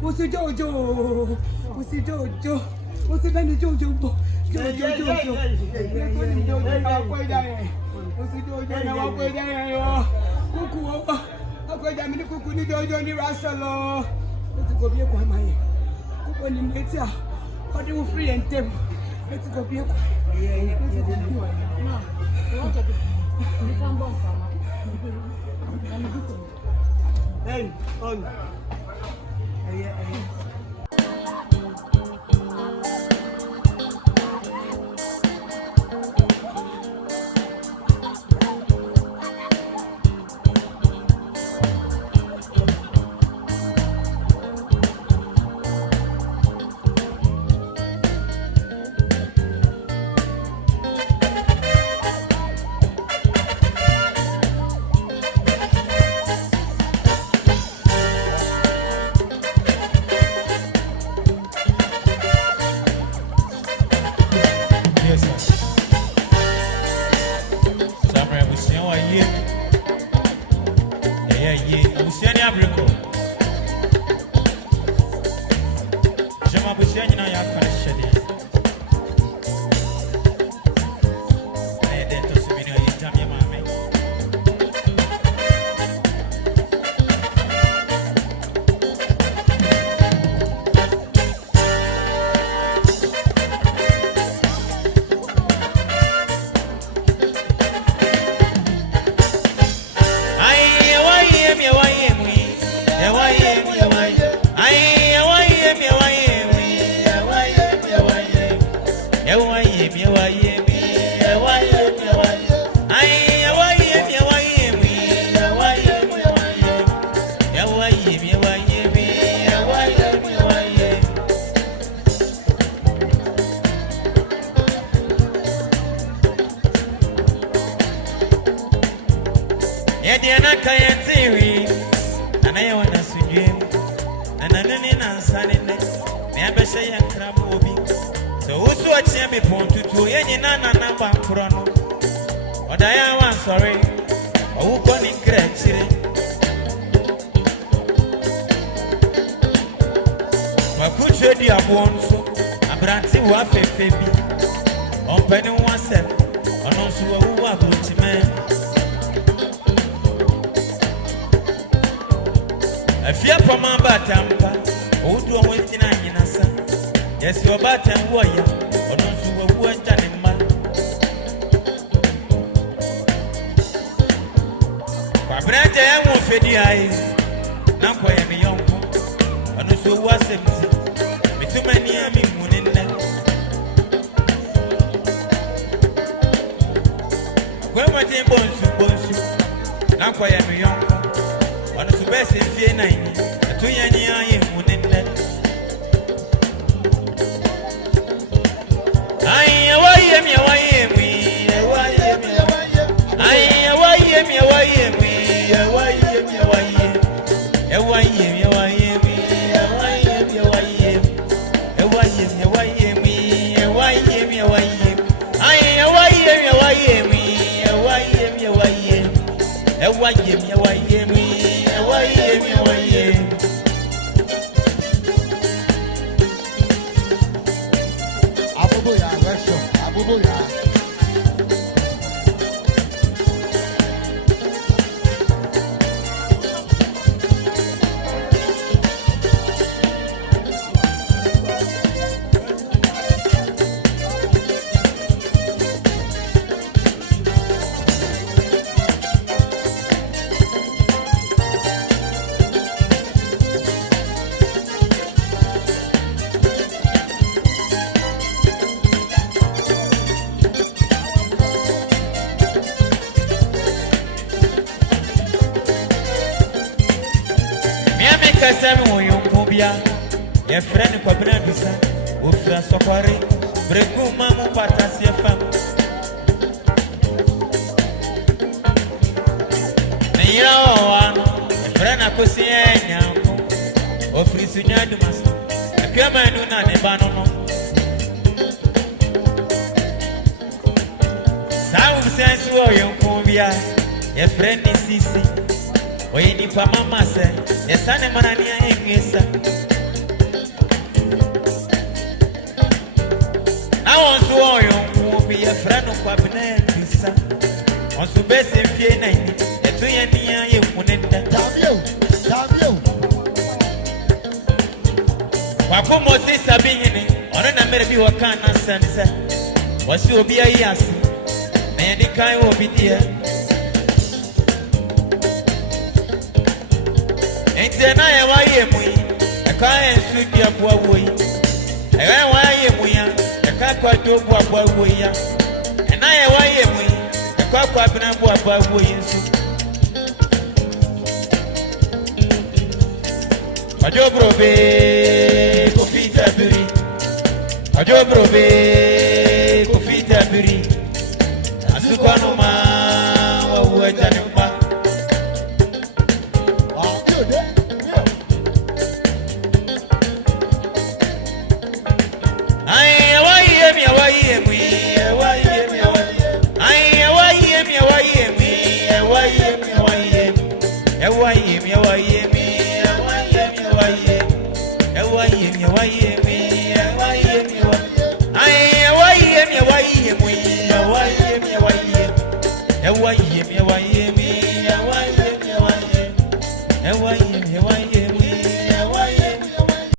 What's the Jojo? What's the Jojo? What's the Benny Jojo? Jojo. What's the Jojo? Now I'm there. Cuckoo. I'm going to make Cuckoo Jojo ni Rasalo. Let's go be a quiet. Cuckoo ni Metia. How do you free and tame? Let's go be a quiet. Hey, on. Your friend Quabrandisa, Ufra Sokori, Breku Mamu Patasia Fam. Nira, a friend Akosia, Ofrisunya Dumas, a Kamanuna Nebano. South Sense Warrior Cumbia, your friend is Sisi, or any Pamama said, your son and Manania Englisa. ye frano kwa bene bisa onso bese fie na ni eto ye nia ye kunenda Tabio. kwa ko Moses abiyini ono na mere bi wakana sense wasi obi ayi ase na ye dikai obi dia ente na ye wa ye mu aka ensu dia boa wo yi ewe wa ye mu ya aka kwa to boa wo yi ya na ye wa ye mu aka kwa bina boa wo yi nsu Ajobrobe kofita biri Ajobrobe kofita biri Asukano ma wa ueta nimba Ai awaye mi awaye mi awaye mi awaye Ai awaye mi awaye mi awaye mi awaye awaye mi awaye mi Why